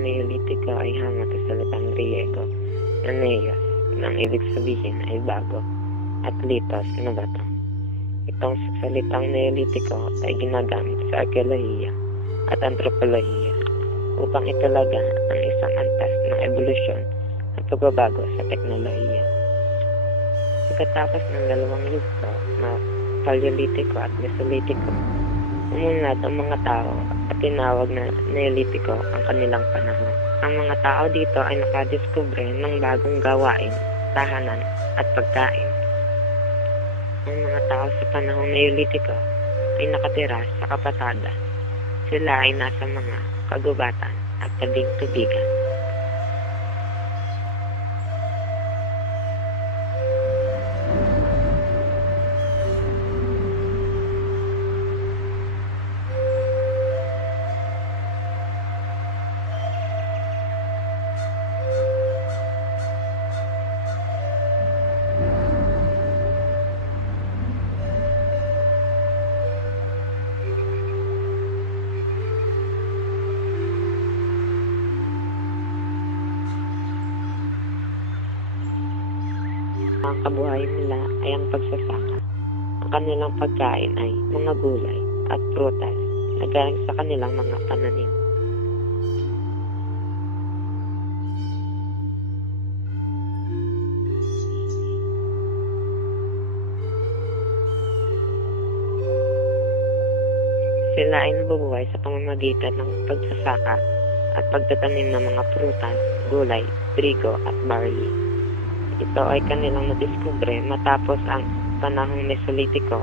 panahong Neolitiko ay hango sa salitang Griego na neos, nang ibig sabihin ay bago, at litos na bato. Itong salitang Neolitiko ay ginagamit sa arkeolohiya at antropolohiya upang italaga ang isang antas ng evolusyon at pagbabago sa teknolohiya. Pagkatapos ng dalawang yugto na Paleolitiko at Mesolitiko, umunlad ang mga tao at tinawag na Neolitiko ang kanilang panahon. Ang mga tao dito ay nakadiskubre ng bagong gawain, tahanan at pagkain. Ang mga tao sa panahong Neolitiko ay nakatira sa kapatada. Sila ay nasa mga kagubatan at tabing-tubigan. Ang kabuhayan nila ay ang pagsasaka. Ang kanilang pagkain ay mga gulay at prutas na galing sa kanilang mga pananim. Sila ay nabubuhay sa pamamagitan ng pagsasaka at pagtatanim ng mga prutas, gulay, trigo at barley. Ito ay kanilang nadiskubre matapos ang panahong Mesolitiko